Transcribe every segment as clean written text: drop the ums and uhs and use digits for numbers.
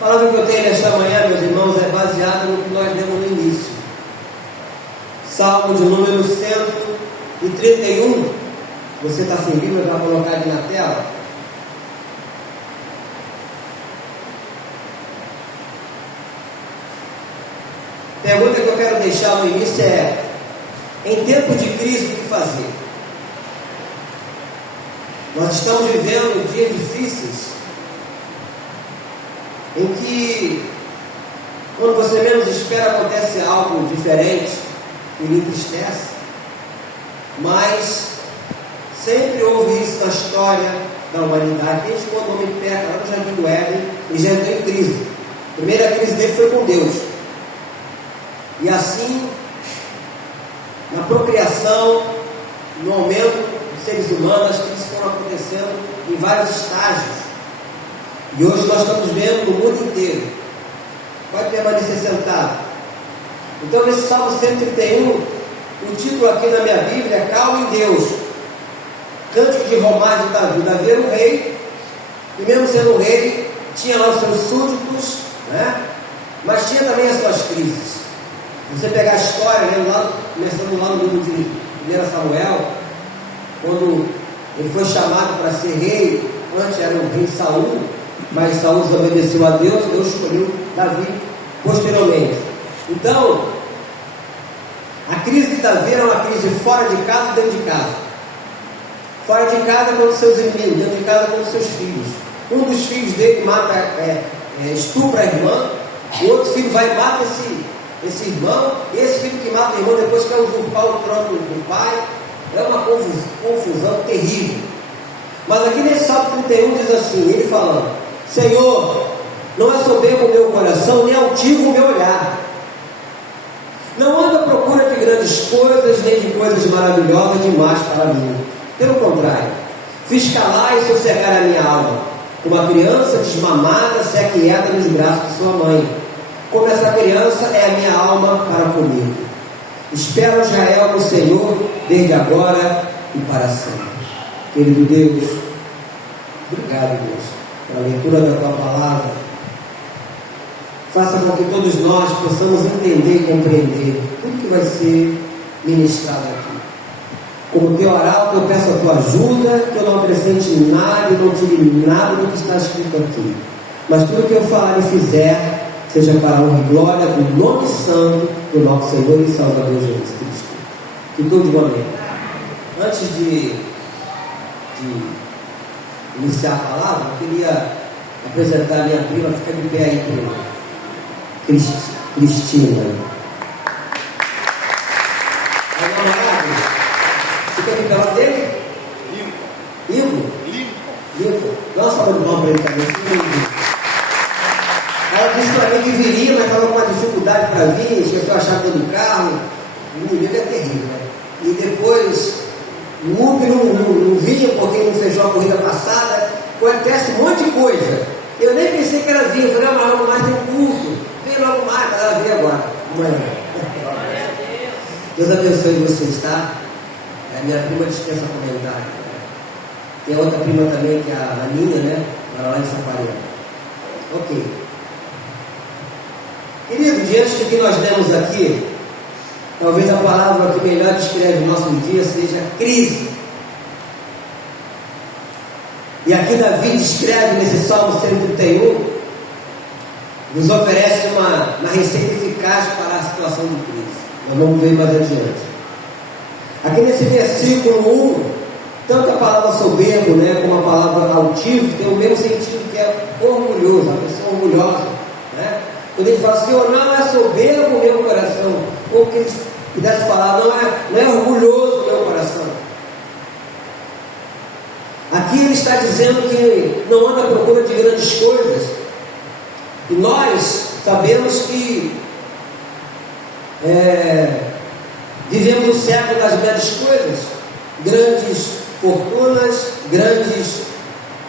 A palavra que eu tenho nesta manhã, meus irmãos, é baseada no que nós lemos no início. Salmo de número 131. Você está sem Bíblia, vai colocar ali na tela. A pergunta que eu quero deixar no início é: em tempo de crise, o que fazer? Nós estamos vivendo dias difíceis, em que, quando você menos espera, acontece algo diferente que lhe entristece. Mas sempre houve isso na história da humanidade. Desde quando o homem peca, lá no Jardim do Éden, ele já entrou em crise. A primeira crise dele foi com Deus. E assim, na procriação, no aumento dos seres humanos, as crises foram acontecendo em vários estágios. E hoje nós estamos vendo no mundo inteiro. Pode permanecer sentado. Então, nesse Salmo 131, o título aqui na minha Bíblia é Calma em Deus. Cântico de Romagem de Davi. Davi era um rei, e mesmo sendo um rei, tinha lá os seus súditos, né? Mas tinha também as suas crises. Você pegar a história, começando lá no livro de 1 Samuel, quando ele foi chamado para ser rei. Antes era o rei Saul, mas Saul desobedeceu a Deus, Deus escolheu Davi posteriormente. Então, a crise de Davi era uma crise fora de casa e dentro de casa. Fora de casa com os seus inimigos, dentro de casa com os seus filhos. Um dos filhos dele estupra a irmã, o outro filho vai e mata esse irmão, e esse filho que mata o irmão depois quer usurpar o trono do pai. É uma confusão terrível. Mas aqui nesse Salmo 31 diz assim, ele falando: Senhor, não é soberbo o meu coração, nem altivo o meu olhar. Não ando à procura de grandes coisas, nem de coisas maravilhosas demais para mim. Pelo contrário, fiz calar e sossegar a minha alma. Como a criança desmamada se aquieta nos braços de sua mãe. Como essa criança é a minha alma para comigo. Espero Israel no Senhor, desde agora e para sempre. Querido Deus, obrigado, Deus, pela leitura da Tua Palavra. Faça com que todos nós possamos entender e compreender tudo que vai ser ministrado aqui. Como teu arauto, eu peço a Tua ajuda, que eu não acrescente nada e não tire nada do que está escrito aqui. Mas tudo que eu falar e fizer, seja para a honra e glória do nome santo do nosso Senhor e Salvador Jesus Cristo. Que tudo amém. Antes de iniciar a palavra, eu queria apresentar a minha prima. Fica de pé aí, prima. Cristina. É o namorado? Fica de pé lá dele? Limpo. Dá uma salva de mão para ele também. Ela disse para mim que viria, mas estava com uma dificuldade para vir, esqueceu a chave do carro. O inimigo é terrível, né? E depois o Uber não vinha porque não fechou a corrida passada. Acontece um monte de coisa. Eu nem pensei que ela vinha. Eu falei, mas logo mais tem culto. Vem logo mais, mas ela veio agora. Amanhã. Deus abençoe vocês, tá? A minha prima dispensa comentário. Tem outra prima também, que é a Aninha, né? Ela lá em Saparema. Ok. Querido, diante do que nós lemos aqui, talvez a palavra que melhor descreve o nosso dia seja crise. E aqui Davi descreve nesse Salmo 131, nos oferece uma receita eficaz para a situação de crise. Nós vamos ver mais adiante. Aqui nesse versículo 1, tanto a palavra soberbo, né, como a palavra altivo, tem o mesmo sentido, que é orgulhoso, a pessoa orgulhosa, né? Quando ele fala, Senhor, não é soberbo o meu coração, ou que ele pudesse falar, não é orgulhoso o meu coração. Aqui ele está dizendo que não anda à procura de grandes coisas. E nós sabemos que vivemos no século das grandes coisas, grandes fortunas, grandes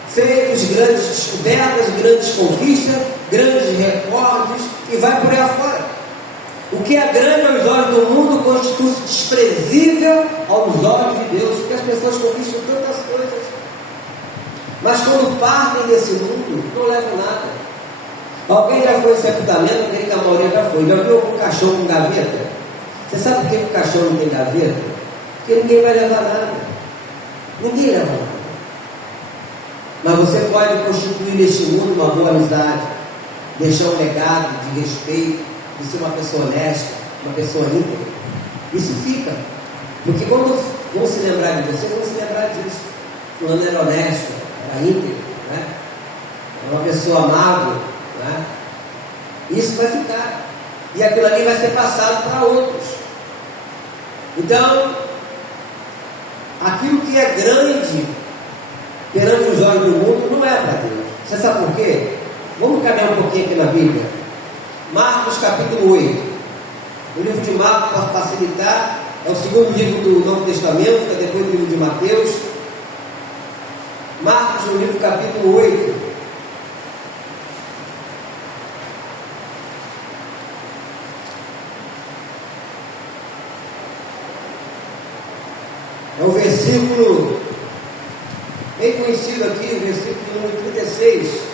feitos, grandes descobertas, grandes conquistas, grandes recordes, e vai por aí afora. O que é grande aos olhos do mundo constitui-se desprezível aos olhos de Deus, porque as pessoas conquistam tantas coisas, mas quando partem desse mundo, não levam nada. Alguém já foi em sepultamento? Creio que a maioria já foi. Já viu algum caixão com gaveta? Você sabe por que o caixão não tem gaveta? Porque ninguém vai levar nada. Ninguém leva nada. Mas você pode constituir neste mundo uma boa amizade, deixar um legado de respeito, de ser uma pessoa honesta, uma pessoa íntegra. Isso fica. Porque quando vão se lembrar de você, vão se lembrar disso. Fulano era honesto, era íntegro, né? Era uma pessoa amável, né? Isso vai ficar. E aquilo ali vai ser passado para outros. Então, aquilo que é grande perante os olhos do mundo não é para Deus. Você sabe por quê? Vamos caminhar um pouquinho aqui na Bíblia. Marcos capítulo 8. O livro de Marcos, para facilitar, é o segundo livro do Novo Testamento, fica depois do livro de Mateus. Marcos, no livro capítulo 8. É um versículo bem conhecido aqui, o versículo número 36.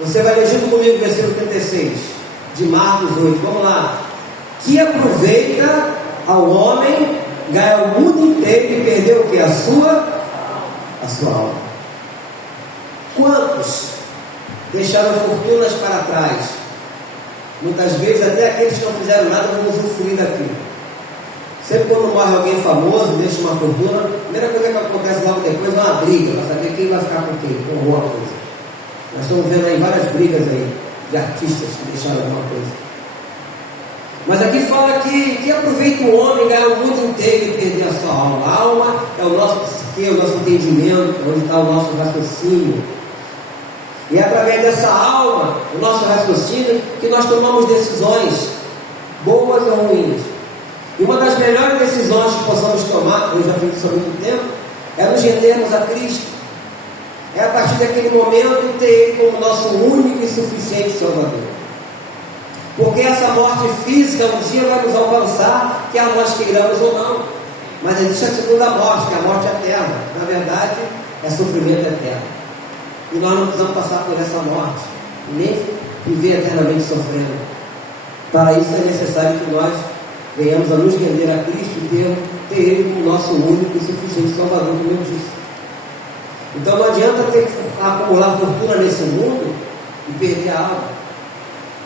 Você vai ler junto comigo o versículo 36 de Marcos 8. Vamos lá. Que aproveita ao homem ganhar o mundo inteiro e perder o que? A sua alma. Quantos deixaram fortunas para trás? Muitas vezes até aqueles que não fizeram nada vão usufruir daquilo. Sempre quando morre alguém famoso, deixa uma fortuna, a primeira coisa que acontece logo depois é uma briga, para saber quem vai ficar com quem, com alguma coisa. Nós estamos vendo aí várias brigas aí, de artistas que deixaram alguma coisa. Mas aqui fala que aproveita o homem ganhar o mundo inteiro e perder a sua alma. A alma é o nosso psique, o nosso entendimento, onde está o nosso raciocínio. E é através dessa alma, o nosso raciocínio, que nós tomamos decisões, boas ou ruins. E uma das melhores decisões que possamos tomar, eu já fiz isso há muito tempo, é nos rendermos a Cristo. É a partir daquele momento ter Ele como nosso único e suficiente Salvador. Porque essa morte física um dia vai nos alcançar, quer nós queiramos ou não. Mas existe a segunda morte, que é a morte eterna. Na verdade, é sofrimento eterno. E nós não precisamos passar por essa morte, nem viver eternamente sofrendo. Para isso é necessário que nós venhamos a nos render a Cristo e ter Ele como nosso único e suficiente Salvador, como eu disse. Então não adianta ter que acumular fortuna nesse mundo e perder a alma.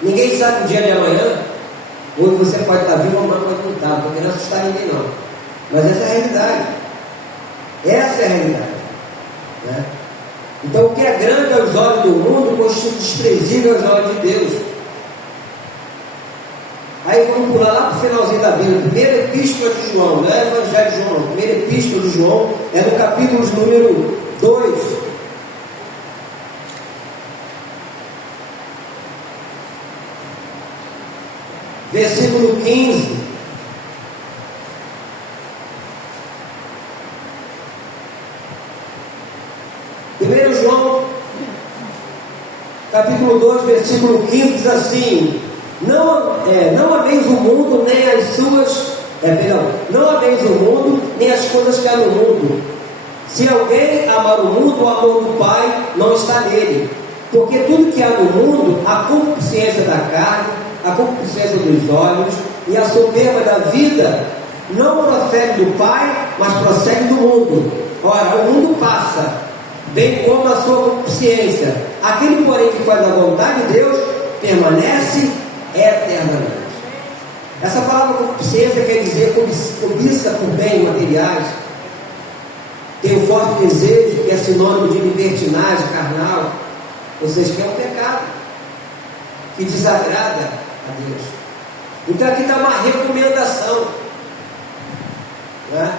Ninguém sabe o dia de amanhã, onde você pode estar vivo ou pode não estar, porque não assustar ninguém não. Mas essa é a realidade. Essa é a realidade, né? Então o que é grande aos olhos do mundo constitui desprezível aos olhos de Deus. Aí vamos pular lá para o finalzinho da Bíblia. Primeira epístola de João, não é Evangelho de João, primeira epístola de João é no capítulo número 2. Versículo 15. Primeiro João, capítulo 2, versículo 15, diz assim: não ameis o mundo, nem as suas... não ameis o mundo, nem as coisas que há no mundo. Se alguém amar o mundo, o amor do Pai não está nele. Porque tudo que há no mundo, a concupiscência da carne, a concupiscência dos olhos e a soberba da vida, não procede do Pai, mas procede do mundo. Ora, o mundo passa, bem como a sua concupiscência. Aquele, porém, que faz a vontade de Deus, permanece eternamente. Essa palavra concupiscência quer dizer cobiça por bens materiais. Tem um forte desejo, que é sinônimo de libertinagem carnal, ou seja, que é um pecado que desagrada a Deus. Então aqui está uma recomendação, né?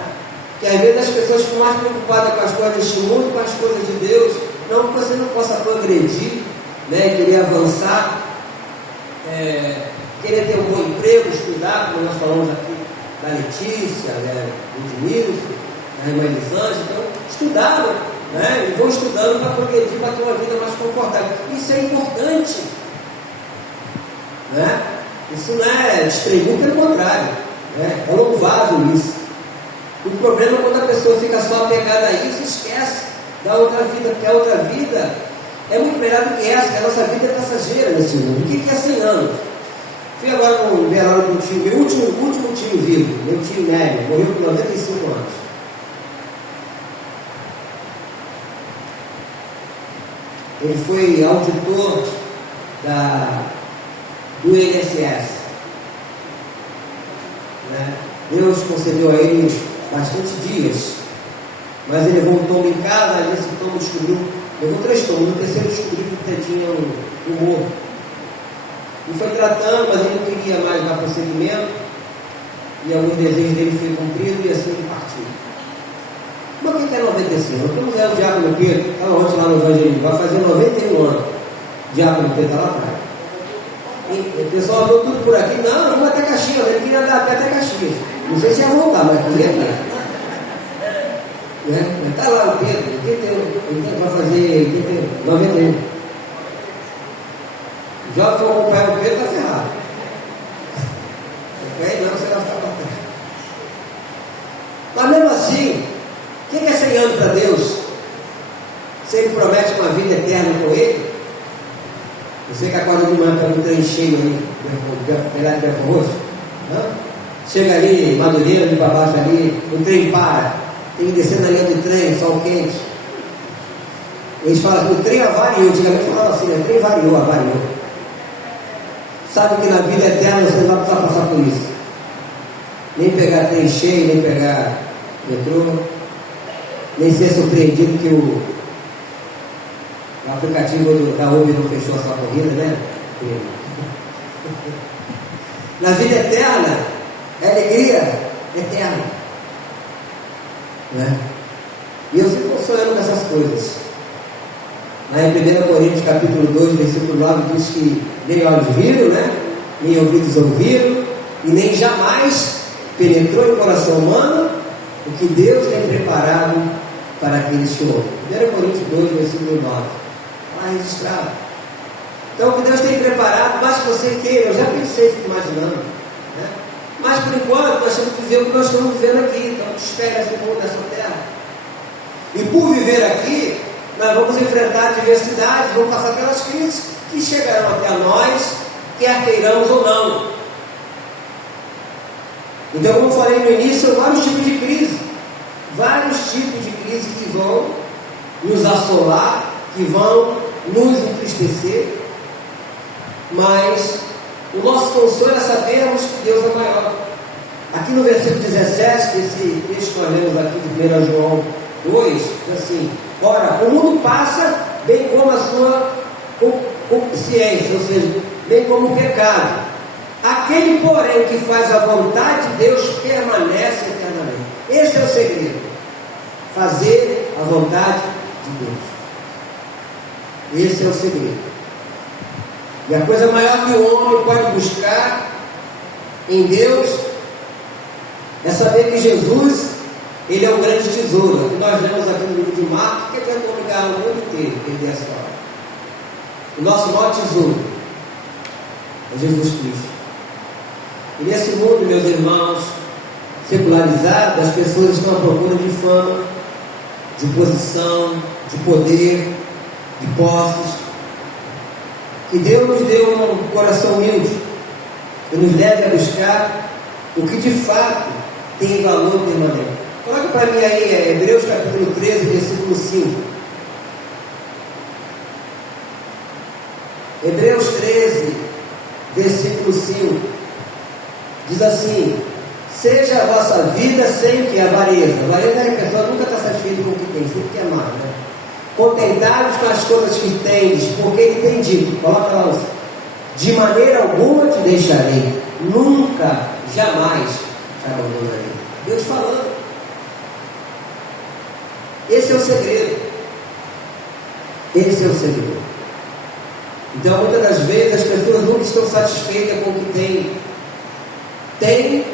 Que às vezes as pessoas ficam mais preocupadas com as coisas deste mundo, com as coisas de Deus. Não que você não possa progredir, né? Querer avançar, querer ter um bom emprego, estudar, como nós falamos aqui da Letícia, né? Do Edmilson, da irmã Elisângela. Então, estudaram, né? E vão estudando para progredir, para ter uma vida mais confortável. Isso é importante, né? Isso não é desprezível, pelo contrário, né? É louvável isso. O problema é quando a pessoa fica só apegada a isso e esquece da outra vida, porque a outra vida é muito melhor do que essa, que a nossa vida é passageira nesse mundo. O que é 100 anos? Fui agora no velório de um tio, meu último tio vivo, meu tio Nélio, morreu com 95 anos. Ele foi auditor do INSS. Né? Deus concedeu a ele bastante dias, mas ele levou um tombo em casa, e nesse tombo descobriu, levou 3 tombos, no terceiro descobriu que ele tinha um tumor. E foi tratando, mas ele não queria mais dar prosseguimento, e alguns desejos dele foram cumpridos, e assim ele partiu. Mas o que é 95? Vamos ver o Diácono Pedro, estava ontem lá no Evangelho, vai fazer 91 anos. O Diácono Pedro está lá atrás. E o pessoal andou tudo por aqui, não, vamos até Caxias, ele queria andar até Caxias. Não sei se ia voltar, mas queria andar. Está lá o Pedro, ele vai fazer 91. Já for acompanhar o Pedro, está ferrado. Não, você vai ficar para trás. Mas mesmo assim, o que é 100 anos para Deus? Se Ele promete uma vida eterna com Ele, você que acorda de manhã pelo trem cheio aí, de Belfort Roxo, chega ali, Madureira, de para baixo ali, o trem para, tem que descer na linha do trem, sol quente. Eles falam que o trem avariou, antigamente falavam assim, né? O trem avariou. Sabe que na vida eterna você não vai precisar passar por isso. Nem pegar trem cheio, nem pegar metrô, nem ser surpreendido que o aplicativo da Uber não fechou a sua corrida, né? Na vida eterna, é alegria eterna. Né? E eu fico sonhando com essas coisas. Lá em 1 Coríntios capítulo 2, versículo 9, diz que nem olhos viram, né? Nem ouvidos ouviram, e nem jamais penetrou em coração humano o que Deus tem preparado para aqueles que ouvem. 1 Coríntios 2, versículo 9. Lá registrado. Então, o que Deus tem preparado, mais que você queira, eu já pensei, fico imaginando. Né? Mas, por enquanto, nós temos que viver o que nós estamos vivendo aqui. Então, espere esse mundo, nessa terra. E por viver aqui, nós vamos enfrentar adversidades, vamos passar pelas crises que chegarão até a nós, quer queiramos ou não. Então, como eu falei no início, são vários tipos de crise. Vários tipos de crise que vão nos assolar, que vão nos entristecer. Mas o nosso consolo é sabermos que Deus é maior. Aqui no versículo 17, desse texto que nós lemos aqui de 1 João 2, diz assim: ora, o mundo passa, bem como a sua consciência, ou seja, bem como o pecado. Aquele, porém, que faz a vontade de Deus permanece eternamente. Esse é o segredo. Fazer a vontade de Deus. Esse é o segredo. E a coisa maior que o homem pode buscar em Deus é saber que Jesus, Ele é um grande tesouro. Que nós lemos aqui no livro de Marcos, que tentou ligar o mundo inteiro, entender a história. O nosso maior tesouro é Jesus Cristo. E nesse mundo, meus irmãos, secularizado, as pessoas estão à procura de fama, de posição, de poder, de posses. Que Deus nos deu um coração humilde e nos leve a buscar o que de fato tem valor permanente. Coloque para mim aí Hebreus capítulo 13, versículo 5. Hebreus 13, versículo 5. Diz assim: seja a vossa vida sem que avareza. Avareza é que a pessoa nunca está satisfeita com o que tem, sempre quer mais, né? Contentai-vos com as coisas que tendes, porque Ele tem dito, coloca lá, de maneira alguma te deixarei, nunca, jamais te abandonarei. Deus falando. Esse é o segredo. Esse é o segredo. Então, muitas das vezes, as pessoas nunca estão satisfeitas com o que têm. Tem,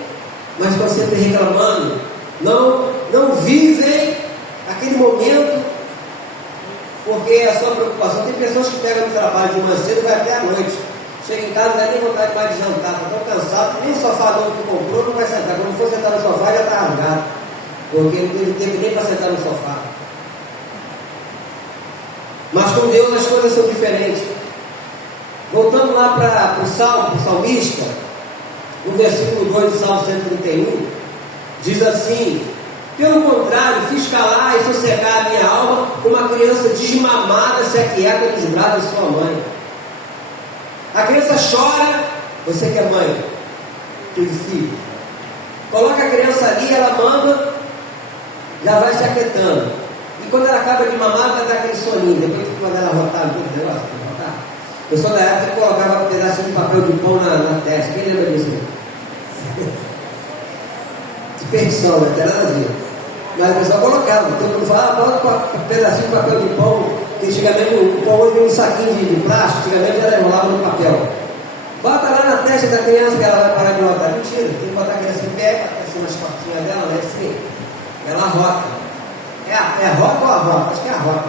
mas estão sempre reclamando. Não vivem aquele momento, porque é a sua preocupação. Tem pessoas que pegam no trabalho de manhã cedo e vai até a noite. Chega em casa, não dá nem vontade mais de jantar, está tão cansado, nem o sofá novo que comprou não vai sentar. Quando for sentar no sofá, já está rasgado. porque não teve tempo nem para sentar no sofá. Mas com Deus as coisas são diferentes. Voltando lá para o Salmo, o salmista, no versículo 2 do Salmo 131, diz assim: pelo contrário, fiz calar e sossegar a minha alma, como uma criança desmamada se aquieta nos braços de sua mãe. A criança chora, você que é mãe, teve filho, coloca a criança ali, ela manda, já vai se aquietando. E quando ela acaba de mamar, ela dá aquele soninho. Depois que quando ela rotar todo o negócio, eu sou da época que colocava um pedacinho de papel de pão na testa. Quem lembra disso? Dispersão, né? Até nada a ver. Mas o pessoal colocava. Todo mundo falava, bota um pedacinho de papel de pão. Que antigamente o pão hoje vem um saquinho de plástico. Antigamente ela enrolava no papel. Bota lá na testa da criança que ela vai parar de rotar. Mentira, tem que botar a criança em pé, assim nas costinhas dela, né? Assim. Ela rota. É a rota ou a rota? Acho que é a rota.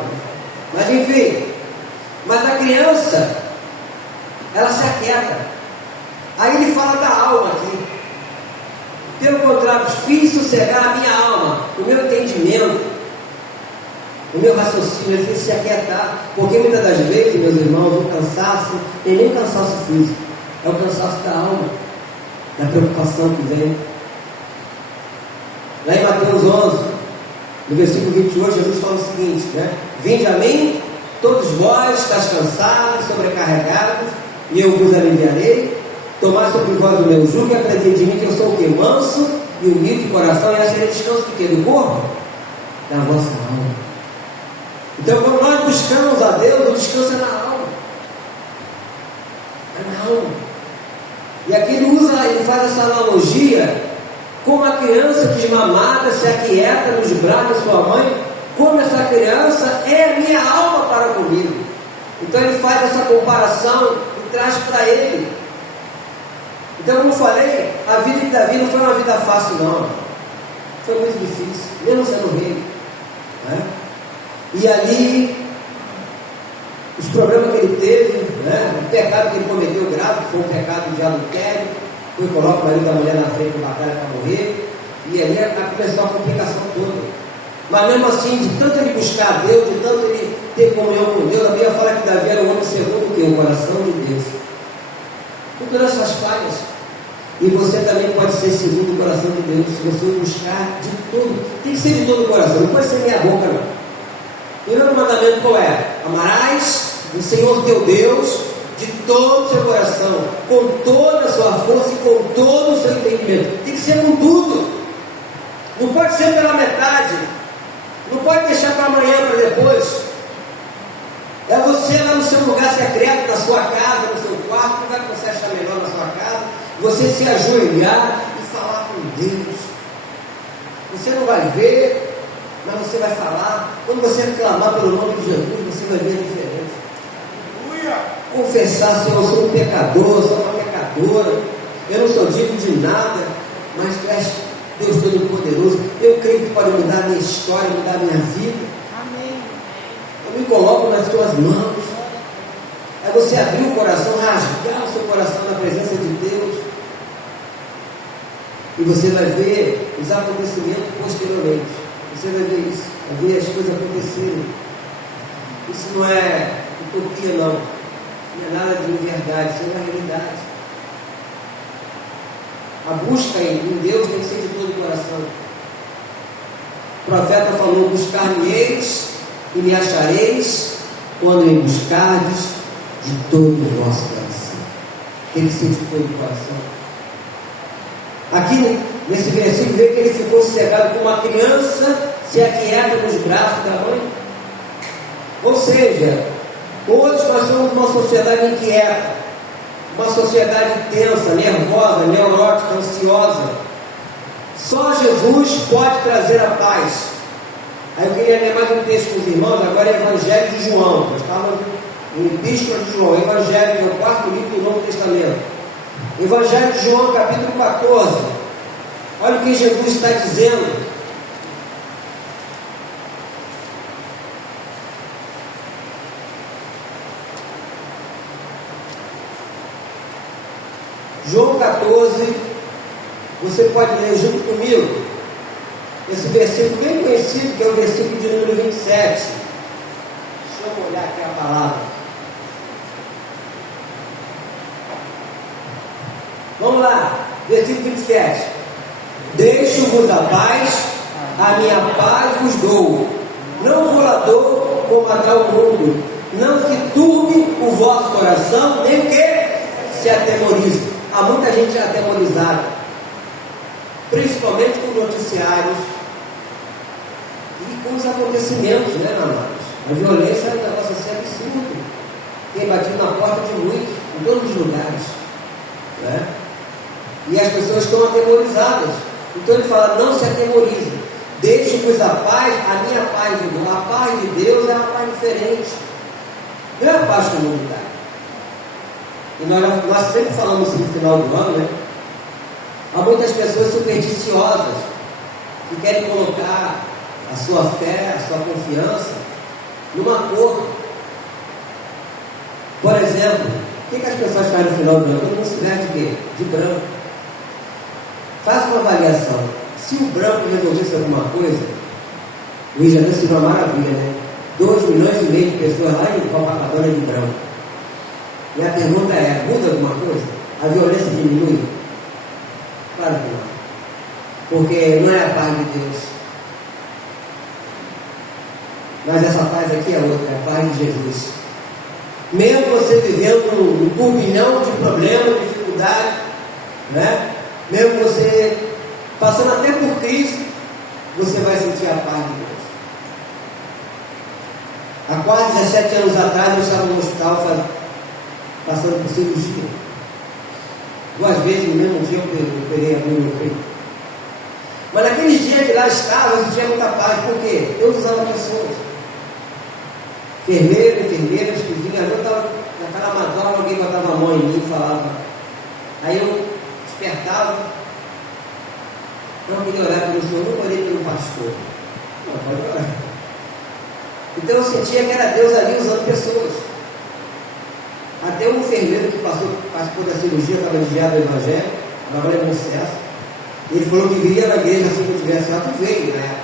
Mas enfim. Mas a criança, ela se aquieta. Aí ele fala da alma aqui. Pelo contrário, fiz sossegar a minha alma, o meu entendimento, o meu raciocínio. Ele fez se aquietar. Porque muitas das vezes, meus irmãos, o cansaço tem nem cansaço físico, é o cansaço da alma, da preocupação que vem. Lá em Mateus 11, no versículo 28, Jesus fala o seguinte, né? Vinde a mim, todos vós estáis cansados, sobrecarregados, e eu vos aliviarei. Tomai sobre vós o meu jugo e aprendei de mim, que eu sou o quê? Manso e humilde de coração, e essa é a descanso do quê? Do corpo? Da vossa alma. Então, quando nós buscamos a Deus, o descanso é na alma. É na alma. E aqui ele faz essa analogia, como a criança desmamada se aquieta nos braços de sua mãe, como essa criança é a minha alma para comigo. Então ele faz essa comparação e traz para ele. Então, como eu falei, a vida de Davi não foi uma vida fácil, não. Foi muito difícil, mesmo sendo rei, né? E ali, os problemas que ele teve, né? O pecado que ele cometeu grave, que foi um pecado de adultério, foi coloca o marido da mulher na frente da batalha para morrer, e ali começou a complicação toda. Mas mesmo assim, de tanto ele buscar a Deus, de tanto ele ter comunhão com Deus, a Bíblia fala que Davi era um homem segundo o quê? O coração de Deus. Com todas essas falhas. E você também pode ser segundo o coração de Deus, se você buscar de tudo. Tem que ser de todo o coração, não pode ser meia boca, não. O primeiro mandamento qual é? Amarás o Senhor teu Deus de todo o seu coração, com toda a sua força e com todo o seu entendimento. Tem que ser com tudo. Não pode ser pela metade. Não pode deixar para amanhã, para depois. É você lá no seu lugar secreto, na sua casa, no seu quarto, no lugar que você achar melhor na sua casa, você se ajoelhar e falar com Deus. Você não vai ver, mas você vai falar. Quando você clamar pelo nome de Jesus, você vai ver a diferença. Aleluia! Confessar, Senhor, eu sou um pecador, eu sou uma pecadora, eu não sou digno de nada, mas Tu és Deus Todo-Poderoso. Eu creio que Tu pode mudar a minha história, mudar a minha vida. Amém. Eu me coloco nas Tuas mãos. É você abrir o coração, rasgar o seu coração na presença de Deus. E você vai ver os acontecimentos posteriormente. Você vai ver isso, vai ver as coisas acontecerem. Isso não é utopia, não. Não é nada de verdade, isso é uma realidade. A busca em Deus tem que ser de todo o coração. O profeta falou: buscar-me-eis e me achareis quando me buscardes de todo o vosso coração. Tem que ser de todo o coração. Aqui nesse versículo vê que ele ficou sossegado como uma criança se aquieta nos braços da mãe. Ou seja, hoje nós somos uma sociedade inquieta, uma sociedade tensa, nervosa, neurótica, ansiosa. Só Jesus pode trazer a paz. Aí eu queria ler mais um texto com os irmãos, agora é Evangelho de João. Nós estávamos em Epístola de João, Evangelho, que é o quarto livro do Novo Testamento. Evangelho de João, capítulo 14. Olha o que Jesus está dizendo. João 14, você pode ler junto comigo. esse versículo bem conhecido, que é o versículo de número 27. Deixa eu olhar aqui a palavra. Vamos lá, versículo 27. Deixo-vos a paz, a minha paz vos dou. Não vos a dou como a dá o mundo. Não se turbe o vosso coração, nem o que se atemorize. Há muita gente atemorizada, principalmente com noticiários e com os acontecimentos, né, amados? A violência é um negócio assim absurdo. Tem batido na porta de muitos, em todos os lugares, né? E as pessoas estão atemorizadas. Então ele fala, não se atemorize. Deixe-vos a paz, a minha paz de Deus. A paz de Deus é uma paz diferente. Não é a paz comunitária. E nós sempre falamos isso no final do ano, né? Há muitas pessoas supersticiosas que querem colocar a sua fé, a sua confiança numa cor. Por exemplo, o que as pessoas fazem no final do ano? Todo mundo se veste de quê? De branco. Faz uma avaliação. Se o branco resolvesse alguma coisa, o Rio de Janeiro seria uma maravilha, né? 2,5 milhões de pessoas lá em Copacabana de branco. E a pergunta é, muda alguma coisa? A violência diminui? Claro que não. Porque não é a paz de Deus. Mas essa paz aqui é outra, é a paz de Jesus. Mesmo você vivendo um turbilhão de problemas, dificuldades, né? Mesmo você passando até por Cristo, você vai sentir a paz de Deus. Há quase 17 anos atrás eu estava no hospital passando por cirurgia. 2 vezes no mesmo dia eu operei a meu peito. Mas naquele dia que lá estava, eu sentia muita paz. Por quê? Eu usava pessoas. Enfermeiras que vinham. Eu estava naquela madrugada, alguém botava a mão em mim e falava. Aí eu despertava. Não queria orar pelo Senhor, não orei pelo pastor. Não, pode orar. Então eu sentia que era Deus ali usando pessoas. Até um enfermeiro que participou da cirurgia, estava desviado do Evangelho, trabalha no sucesso. Ele falou que viria na igreja assim que eu tivesse alto e veio, né?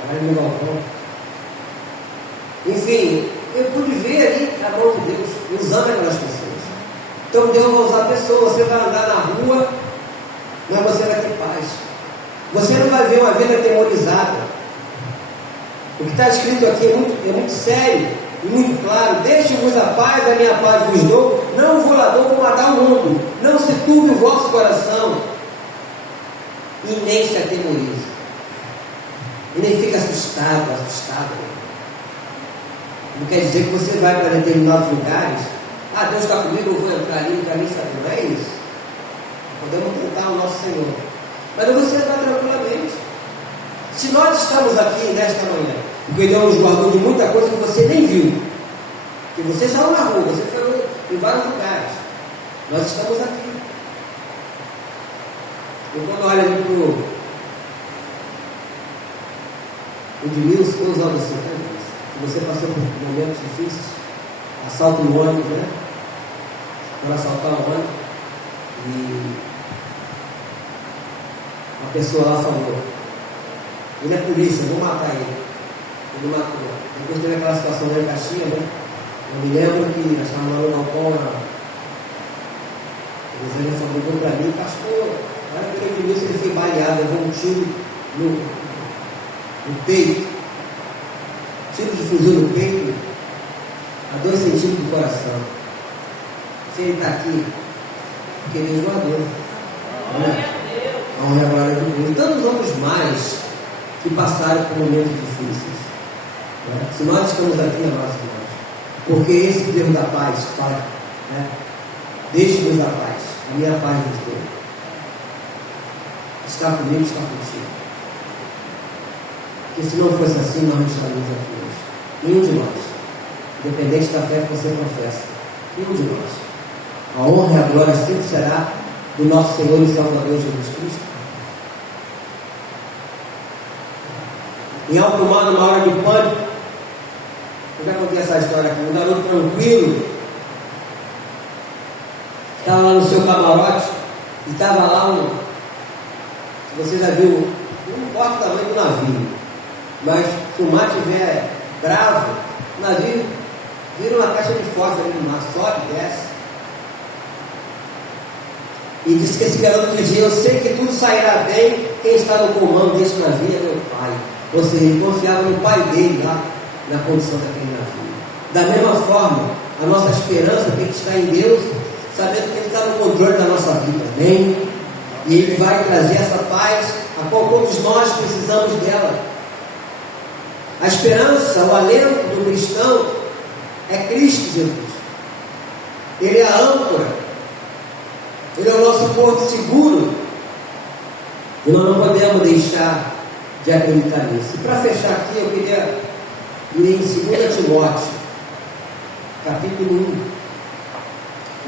Trabalha no balcão. Enfim, eu pude ver ali a mão de Deus usando aquelas pessoas. Então Deus vai usar pessoas. Você vai andar na rua, mas você vai ter paz. Você não vai ver uma vida atemorizada. O que está escrito aqui é muito sério e muito claro. Deixe-vos a paz, a minha paz vos dou. Não vos a dou como a dá o mundo. Não se turbe o vosso coração e nem se atemorize. E nem fica assustado. Não quer dizer que você vai para determinados lugares. Ah, Deus está comigo, eu vou entrar ali, para mim, sabe? Não é isso. Podemos tentar o nosso Senhor. Mas você vai tranquilamente. Se nós estamos aqui nesta manhã, porque Deus nos guardou de muita coisa que você nem viu, que você saiu na rua, você foi em vários lugares, nós estamos aqui. E quando olha ali para o Edmilson, estou usando assim, né? Você passou por momentos difíceis, assalto no ônibus, né? Foram assaltar o ônibus e a pessoa lá falou: ele é polícia, vou matar ele. Ele matou. Depois teve aquela situação lá em Caxias, né? Eu me lembro que nós estávamos lá no balcão, o Zé falou para mim: pastor, olha que ele foi baleado, levou um tiro no peito. Tiro de fuzil no peito, a 2 centímetros do coração. Se ele está aqui, porque Deus guardou. A honra e a glória de Deus. E tantos outros mais que passaram por momentos difíceis. Né? Se nós estamos aqui, amados irmãos, porque esse Deus da paz fala, né? Deixe-nos a paz, a minha paz nos deu. Está comigo, está contigo. Porque se não fosse assim, nós não estaríamos aqui hoje. Nenhum de nós. Independente da fé que você professa. Nenhum de nós. A honra e a glória sempre será do nosso Senhor e Salvador Jesus Cristo. Em alto mar, numa hora de pânico, eu já contei essa história aqui. Um garoto tranquilo estava lá no seu camarote e estava lá se você já viu, importa o tamanho do navio, mas se o mar estiver bravo, o navio vira uma caixa de fósforo ali no mar, sobe e desce. E disse que esse garoto dizia: eu sei que tudo sairá bem, quem está no comando desse navio é meu pai. Ou seja, ele confiava no pai dele lá, na condição daquele navio. Da mesma forma, a nossa esperança tem que estar em Deus, sabendo que Ele está no controle da nossa vida, amém? E Ele vai trazer essa paz, a qual todos nós precisamos dela. A esperança, o alento do cristão é Cristo Jesus. Ele é a âncora, Ele é o nosso porto seguro, e nós não podemos deixar de acreditar nisso. E para fechar aqui, eu queria ir em 2 Timóteo, capítulo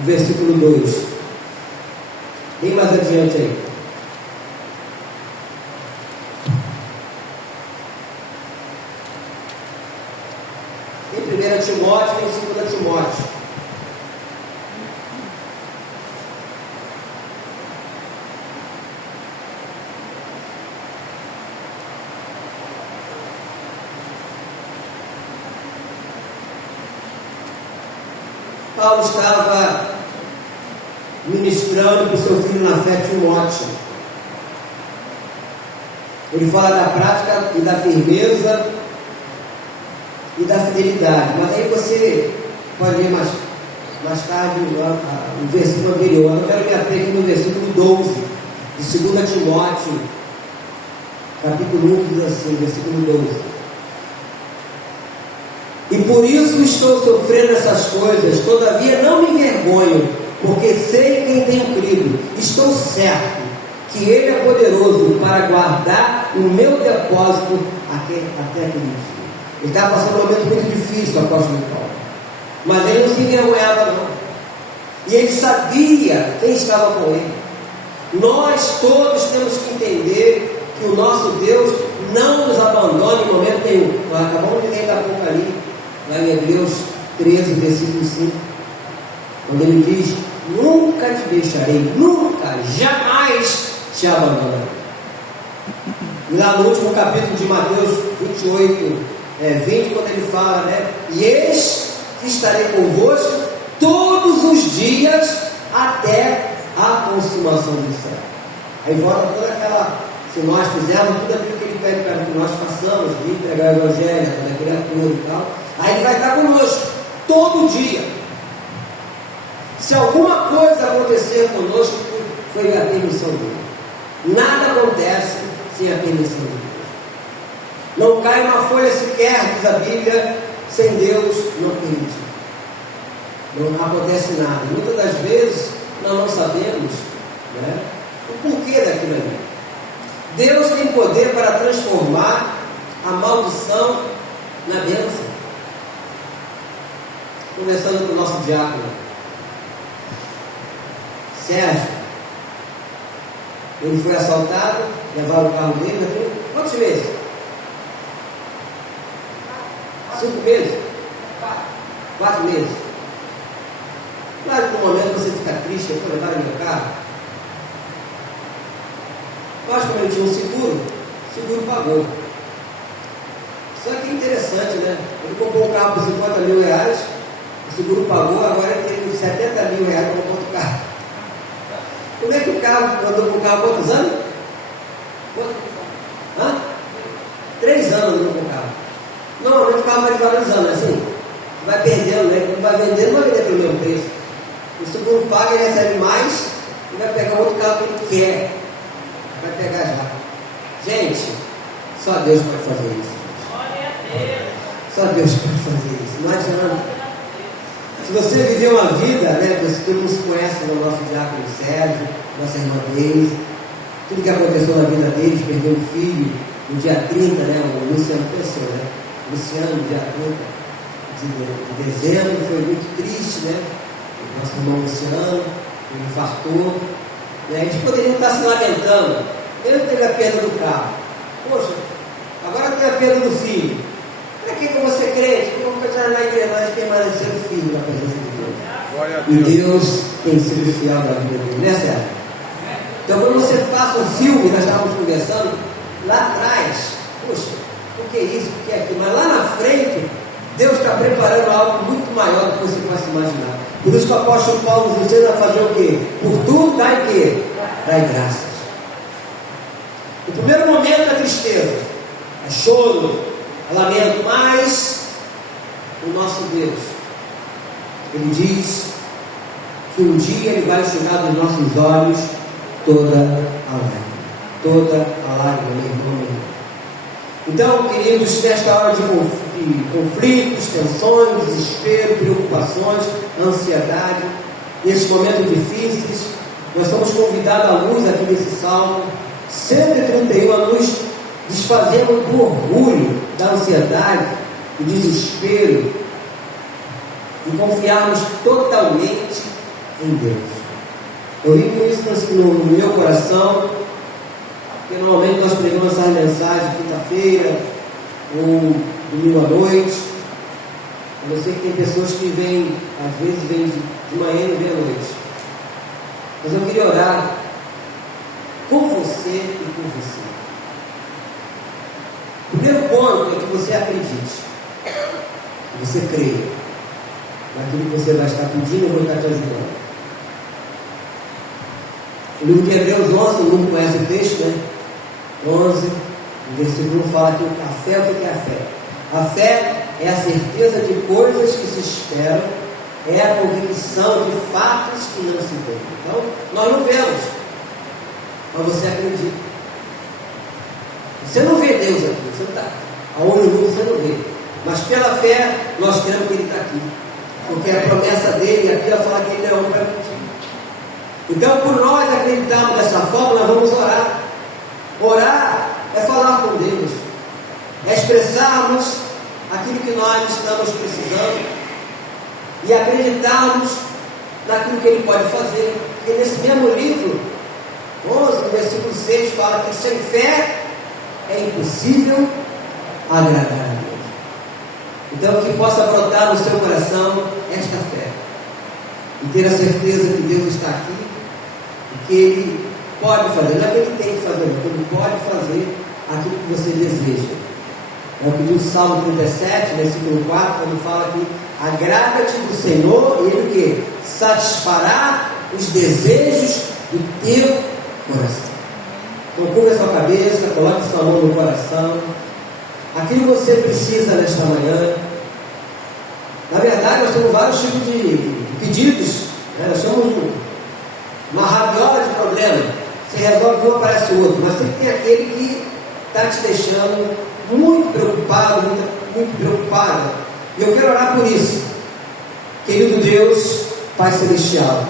1, versículo 2. Bem mais adiante aí. Em 1 Timóteo e em 2 Timóteo. Paulo estava ministrando para o seu filho na fé, Timóteo. Ele fala da prática e da firmeza e da fidelidade. Mas aí você pode ler mais tarde o versículo anterior. Eu quero me ater aqui no versículo 12 de 2 Timóteo, capítulo 1, que diz assim, versículo 12. E por isso estou sofrendo essas coisas, todavia não me envergonho, porque sei quem tenho crido. Estou certo que Ele é poderoso para guardar o meu depósito até aquele dia. Ele estava passando um momento muito difícil, o apóstolo Paulo. Mas ele não se envergonhava, não. E ele sabia quem estava com ele. Nós todos temos que entender que o nosso Deus não nos abandona em momento nenhum. Nós acabamos de ler da Apocalipse, lá em Hebreus 13, versículo 5, quando ele diz: nunca te deixarei, nunca, jamais te abandonarei. E lá no último capítulo de Mateus 28, 20, quando ele fala, né? E eis que estarei convosco todos os dias até a consumação do céu. Aí volta toda aquela, se nós fizermos tudo aquilo que ele pede para que nós façamos, de entregar o evangelho, toda a criatura e tal, aí ele vai estar conosco todo dia. Se alguma coisa acontecer conosco, foi a permissão dele. Nada acontece sem a permissão de Deus. Não cai uma folha sequer, diz a Bíblia, sem Deus não permitir. Não acontece nada. Muitas das vezes nós não sabemos, né, o porquê daquilo ali. Deus tem poder para transformar a maldição na bênção. Conversando com o nosso diácono Sérgio, ele foi assaltado, levaram o carro dele, né? Quantos meses? 5 meses? 4 meses. Claro que no momento você fica triste, eu vou levar o meu carro. Mas como ele tinha um seguro, o seguro pagou. Só que é interessante, né? Ele comprou um carro por 50 mil reais, o seguro pagou, agora ele tem 70 mil reais para comprar outro carro. Como é que o carro andou com o carro quantos anos? 3 anos andou com o carro. Normalmente o carro vai desvalorizando, assim, vai perdendo, né? Quando vai vendendo, não vai vender pelo mesmo preço. O seguro paga, ele recebe mais e vai pegar outro carro que ele quer. Vai pegar já. Gente, só Deus pode fazer isso. Só Deus pode fazer isso. Não adianta. Se você viveu uma vida, né? Todo mundo se conhece no nosso diácono Sérgio, nossa irmã Deise, tudo que aconteceu na vida deles, perdeu um filho no dia 30, né? O Luciano pensou, né? Luciano, no dia 30 de dezembro, foi muito triste, né? O nosso irmão Luciano, ele infartou. Né? Eles poderiam estar se lamentando. Ele teve a perda do carro. Poxa, agora tem a perda do filho. Para que eu vou ser crente? Eu vou continuar na igreja, mas permanecer firme na presença de Deus. E Deus tem sido fiel na vida dele, né, Sérgio? Então, quando você passa um filme, nós estávamos conversando, lá atrás, poxa, o que é isso, o que é aquilo? Mas lá na frente, Deus está preparando algo muito maior do que você possa imaginar. Por isso que o apóstolo Paulo nos ensina a fazer o quê? Por tudo dai quê? Dai graças. O primeiro momento é tristeza, é choro, é lamento, mas o nosso Deus, Ele diz que um dia Ele vai enxugar dos nossos olhos toda a lágrima. Toda a lágrima, meu irmão, meu irmão. Então, queridos, nesta hora de conflitos, tensões, desespero, preocupações, ansiedade, nesses momentos difíceis, nós somos convidados à luz aqui desse Salmo 131, a nos desfazermos do orgulho, da ansiedade, do desespero, e confiarmos totalmente em Deus. Eu vi com isso no meu coração, porque normalmente nós pregamos essas mensagens quinta-feira ou domingo à noite. Eu sei que tem pessoas que vêm, às vezes vêm de manhã e vêm à noite. Mas eu queria orar com você e com você. O primeiro ponto é que você acredite, que você creia naquilo que você vai estar pedindo, eu vou estar te ajudando. O livro de Hebreus 11, todo mundo conhece o texto, né? 11, o versículo 1 fala que a fé, o que é a fé? A fé é a certeza de coisas que se esperam, é a convicção de fatos que não se veem. Então, nós não vemos, mas você acredita. Você não vê Deus aqui, você não está. A olho nu você não vê. Mas pela fé, nós cremos que Ele está aqui. Porque a promessa dele, aqui ela fala que Ele é homem para mentir. Então, por nós acreditarmos dessa forma, nós vamos orar. Orar é falar com Deus, é expressarmos aquilo que nós estamos precisando e acreditarmos naquilo que Ele pode fazer. Porque nesse mesmo livro, 11, no versículo 6, fala que sem fé é impossível agradar a Deus. Então, que possa brotar no seu coração esta fé e ter a certeza que Deus está aqui e que Ele pode fazer, não é que Ele tem que fazer, mas que Ele pode fazer aquilo que você deseja. É o que diz o Salmo 37, versículo 4, quando fala que agrada-te do Senhor e Ele que satisfará os desejos do teu coração. Então, curva a sua cabeça, coloque sua mão no coração. Aquilo que você precisa nesta manhã. Na verdade, nós temos vários tipos de pedidos, né? Nós temos uma rabiola de problema. Você resolve um, aparece o outro, mas sempre tem aquele que está te deixando muito preocupado, muito preocupada. E eu quero orar por isso. Querido Deus, Pai Celestial,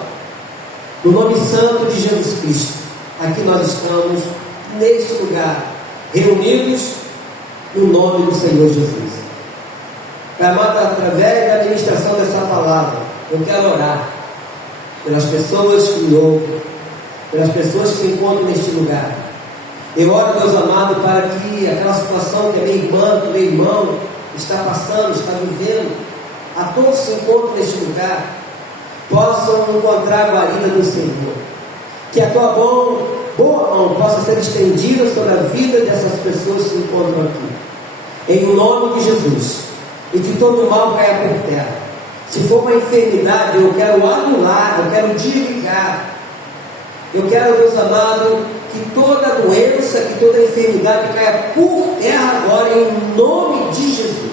no nome santo de Jesus Cristo, aqui nós estamos neste lugar, reunidos no nome do Senhor Jesus. Amado, através da administração dessa palavra, eu quero orar pelas pessoas que me ouvem, pelas pessoas que se encontram neste lugar. Eu oro, Deus amado, para que aquela situação que a minha irmã, que o meu irmão está passando, está vivendo, a todos que se encontram neste lugar, possam encontrar a guarida do Senhor. Que a tua boa mão possa ser estendida sobre a vida dessas pessoas que se encontram aqui. Em nome de Jesus. E que todo mal caia por terra. Se for uma enfermidade, eu quero anular, eu quero desligar. Eu quero, Deus amado, que toda doença, que toda enfermidade caia por terra agora, em nome de Jesus.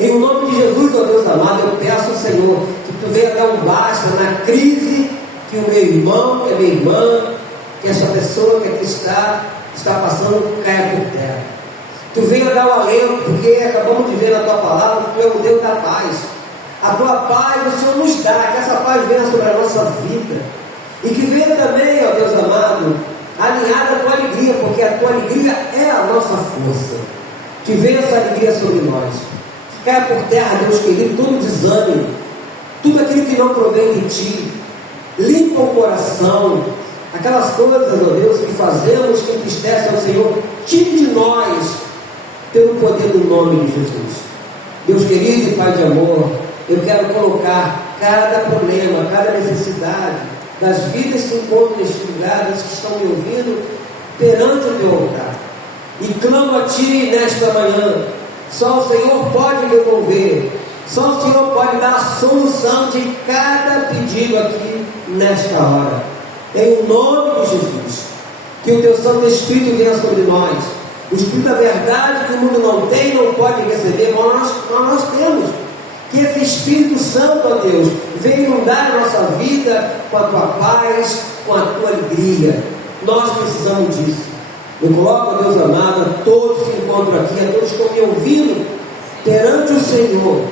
Em nome de Jesus, ó Deus amado, eu peço ao Senhor que tu venha dar um basta na crise que o meu irmão, que a minha irmã, que essa pessoa que aqui está passando, caia por terra. Tu venha dar o alento, porque acabamos de ver na tua palavra que tu é o Deus da paz. A tua paz o Senhor nos dá, que essa paz venha sobre a nossa vida. E que venha também, ó Deus amado, alinhada a tua alegria, porque a tua alegria é a nossa força. Que venha essa alegria sobre nós. Que caia por terra, Deus querido, todo desânimo, tudo aquilo que não provém de ti. Limpa o coração, aquelas coisas, ó Deus, que fazemos, que entristecem ao Senhor, tire de nós, pelo poder do nome de Jesus. Deus querido e Pai de amor, eu quero colocar cada problema, cada necessidade das vidas que encontram neste lugar, das que estão me ouvindo, perante o teu altar. e clamo a Ti nesta manhã. Só o Senhor pode resolver, só o Senhor pode dar a solução de cada pedido aqui nesta hora. Em nome de Jesus, que o Teu Santo Espírito venha sobre nós. O Espírito da verdade que o mundo não tem, não pode receber, mas nós temos. Que esse Espírito Santo, ó Deus, venha inundar a nossa vida com a Tua paz, com a Tua alegria. Nós precisamos disso. Eu coloco, ó Deus amado, a todos que encontram aqui, a todos que estão me ouvindo perante o Senhor,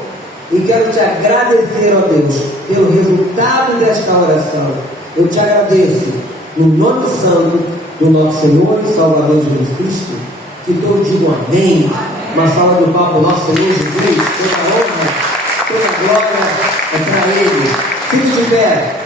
e quero Te agradecer, ó Deus, pelo resultado desta oração. Eu Te agradeço no nome santo do nosso Senhor e Salvador Jesus Cristo. Que todos digam amém. Uma salva do palco ao nosso Senhor Jesus. Toda honra, toda glória é para Ele. Fique de pé.